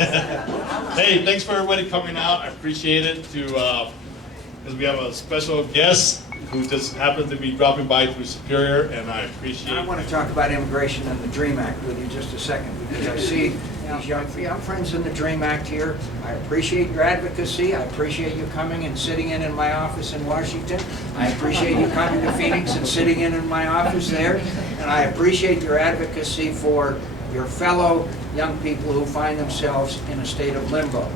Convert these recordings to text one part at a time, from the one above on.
Hey, thanks for everybody coming out. I appreciate it. Because we have a special guest who just happened to be dropping by through Superior, and I appreciate. I want to talk about immigration and the DREAM Act with you just a second, because I see these young friends in the DREAM Act here. I appreciate your advocacy. I appreciate you coming and sitting in my office in Washington. I appreciate you coming to Phoenix and sitting in my office there. And I appreciate your advocacy for your fellow young people who find themselves in a state of limbo.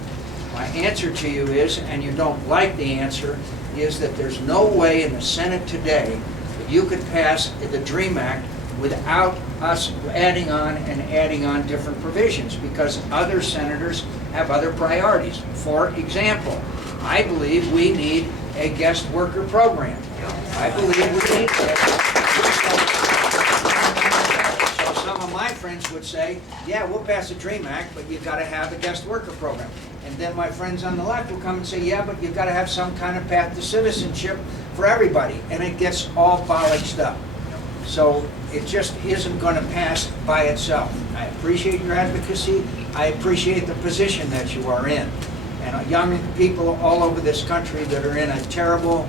My answer to you is, and you don't like the answer, is that there's no way in the Senate today that you could pass the DREAM Act without us adding on different provisions, because other senators have other priorities. For example, I believe we need a guest worker program. I believe we need So some of my friends would say, yeah, we'll pass the DREAM Act, but you've got to have a guest worker program. And then my friends on the left will come and say, yeah, but you've got to have some kind of path to citizenship for everybody. And it gets all bollocked up. So it just isn't going to pass by itself. I appreciate your advocacy. I appreciate the position that you are in. And young people all over this country that are in a terrible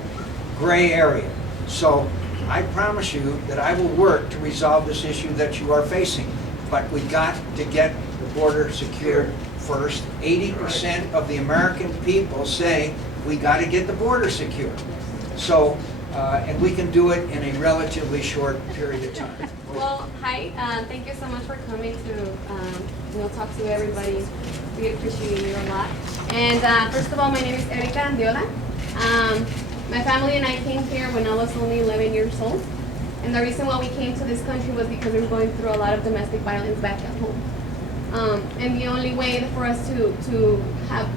gray area. So I promise you that I will work to resolve this issue that you are facing. But we've got to get the border secured first. 80% of the American people say we got to get the border secured. So, and we can do it in a relatively short period of time. Well, hi. Thank you so much for coming to talk to everybody. We appreciate you a lot. And first of all, my name is Erika Andiola. My family and I came here when I was only 11 years old. And the reason why we came to this country was because we were going through a lot of domestic violence back at home. And the only way for us to have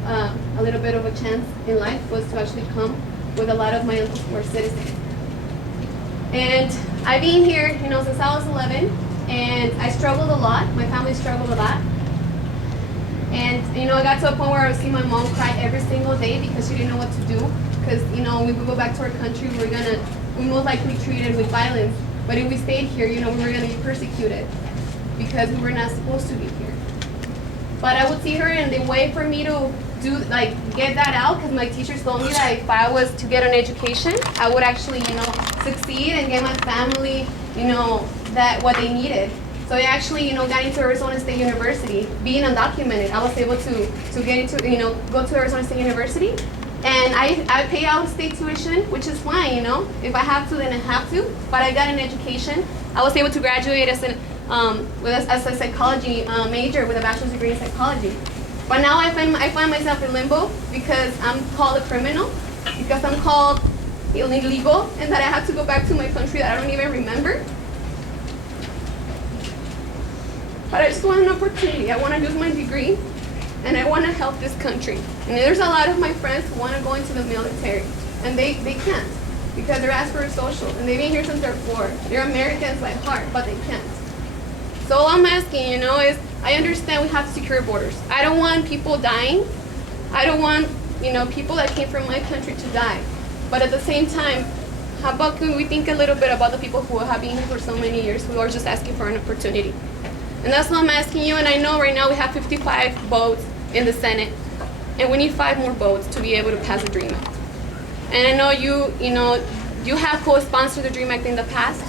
a little bit of a chance in life was to actually come with a lot of my uncles who are citizens. And I've been here, since I was 11, and I struggled a lot. My family struggled a lot. And, I got to a point where I would see my mom cry every single day because she didn't know what to do. Because, when we go back to our country, we most likely treated with violence. But if we stayed here, we were going to be persecuted because we were not supposed to be here. But I would see her, and the way for me to get that out, because my teachers told me that if I was to get an education, I would actually, succeed and get my family, that what they needed. So I actually, got into Arizona State University. Being undocumented, I was able to get into, go to Arizona State University. And I pay out state tuition, which is fine, If I have to, then I have to. But I got an education. I was able to graduate as a psychology major with a bachelor's degree in psychology. But now I find myself in limbo because I'm called a criminal, because I'm called illegal, and that I have to go back to my country that I don't even remember. But I just want an opportunity. I want to use my degree, and I want to help this country. And there's a lot of my friends who want to go into the military, and they can't because they're asked for a social, and they've been here since they're 4. They're Americans by heart, but they can't. So all I'm asking, is I understand we have to secure borders. I don't want people dying. I don't want, people that came from my country to die. But at the same time, how about can we think a little bit about the people who have been here for so many years who are just asking for an opportunity? And that's what I'm asking you. And I know right now we have 55 votes in the Senate, and we need 5 more votes to be able to pass the DREAM Act. And I know you have co-sponsored the DREAM Act in the past.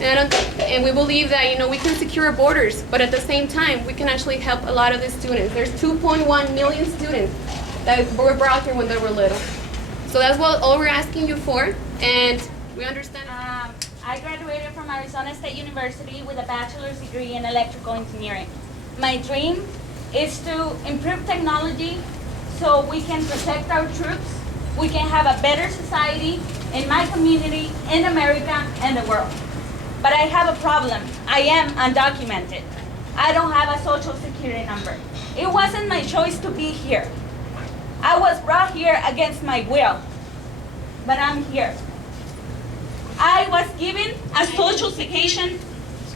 And we believe that, we can secure borders, but at the same time, we can actually help a lot of the students. There's 2.1 million students that were brought here when they were little. So that's all we're asking you for, and we understand. I graduated from Arizona State University with a bachelor's degree in electrical engineering. My dream is to improve technology so we can protect our troops, we can have a better society in my community, in America, and the world. But I have a problem. I am undocumented. I don't have a social security number. It wasn't my choice to be here. I was brought here against my will, but I'm here. I was given a social security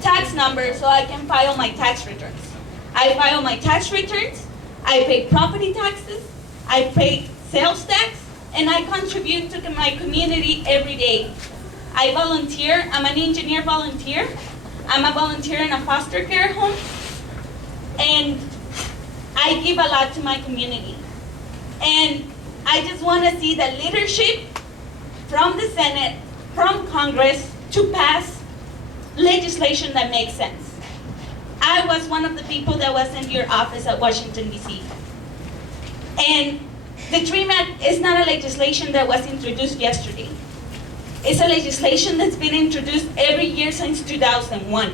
tax number so I can file my tax returns. I file my tax returns, I pay property taxes, I pay sales tax, and I contribute to my community every day. I volunteer. I'm an engineer volunteer. I'm a volunteer in a foster care home. And I give a lot to my community. And I just want to see the leadership from the Senate, from Congress, to pass legislation that makes sense. I was one of the people that was in your office at Washington, D.C. And the DREAM Act is not a legislation that was introduced yesterday. It's a legislation that's been introduced every year since 2001.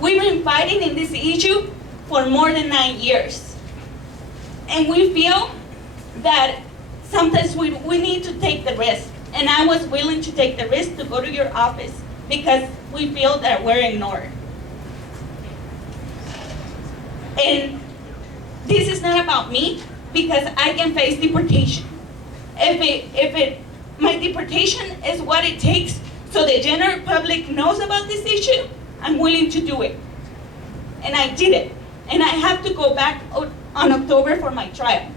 We've been fighting in this issue for more than 9 years. And we feel that sometimes we need to take the risk. And I was willing to take the risk to go to your office because we feel that we're ignored. And this is not about me because I can face deportation. My deportation is what it takes so the general public knows about this issue, I'm willing to do it. And I did it. And I have to go back on October for my trial.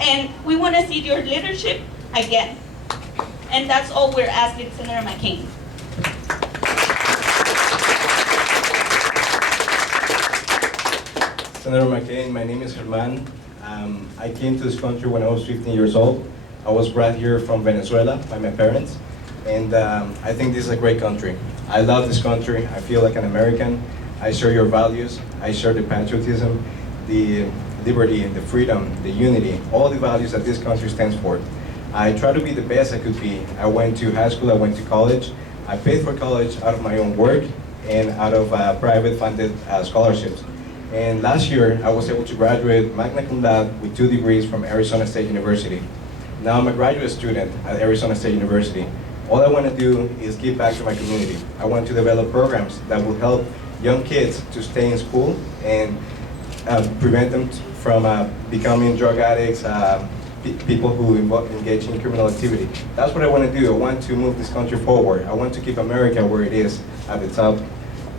And we want to see your leadership again. And that's all we're asking, Senator McCain. Senator McCain, my name is Germán. I came to this country when I was 15 years old. I was brought here from Venezuela by my parents, and I think this is a great country. I love this country. I feel like an American. I share your values. I share the patriotism, the liberty, the freedom, the unity, all the values that this country stands for. I try to be the best I could be. I went to high school, I went to college. I paid for college out of my own work and out of private funded scholarships. And last year, I was able to graduate magna cum laude with 2 degrees from Arizona State University. Now I'm a graduate student at Arizona State University. All I want to do is give back to my community. I want to develop programs that will help young kids to stay in school and prevent them from becoming drug addicts, people who engage in criminal activity. That's what I want to do. I want to move this country forward. I want to keep America where it is, at the top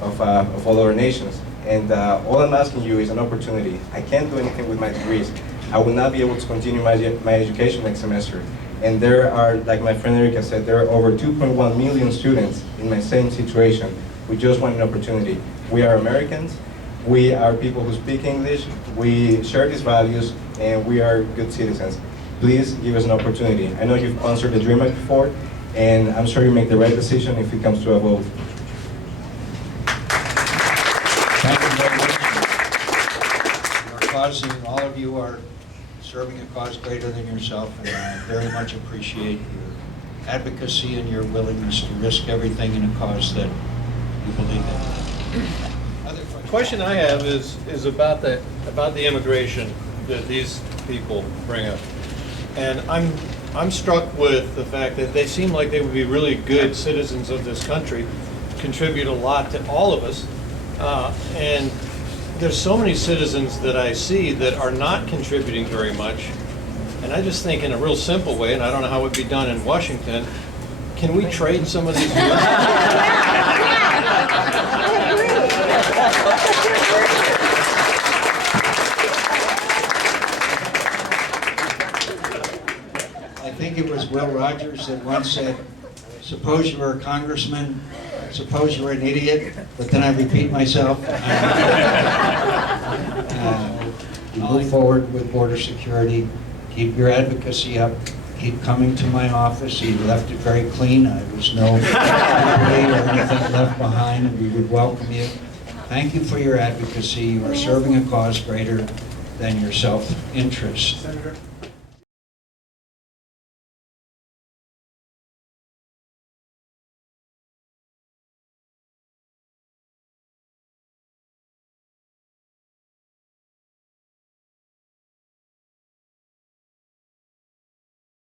of all our nations. And all I'm asking you is an opportunity. I can't do anything with my degrees. I will not be able to continue my education next semester. And there are, like my friend Erica said, there are over 2.1 million students in my same situation. We just want an opportunity. We are Americans. We are people who speak English. We share these values, and we are good citizens. Please give us an opportunity. I know you've sponsored the DREAM Act before, and I'm sure you make the right decision if it comes to a vote. Thank you very much. Your cause, all of you are serving a cause greater than yourself, and I very much appreciate your advocacy and your willingness to risk everything in a cause that you believe in. The question I have is about the immigration that these people bring up, and I'm struck with the fact that they seem like they would be really good citizens of this country, contribute a lot to all of us, and there's so many citizens that I see that are not contributing very much, and I just think in a real simple way, and I don't know how it would be done in Washington, can we trade some of these? I think it was Will Rogers that once said, suppose you were a congressman, suppose you were an idiot, but then I repeat myself. You move forward with border security, keep your advocacy up, keep coming to my office. You left it very clean. I was no debris or anything left behind, and we would welcome you. Thank you for your advocacy. You are serving a cause greater than your self-interest. Senator?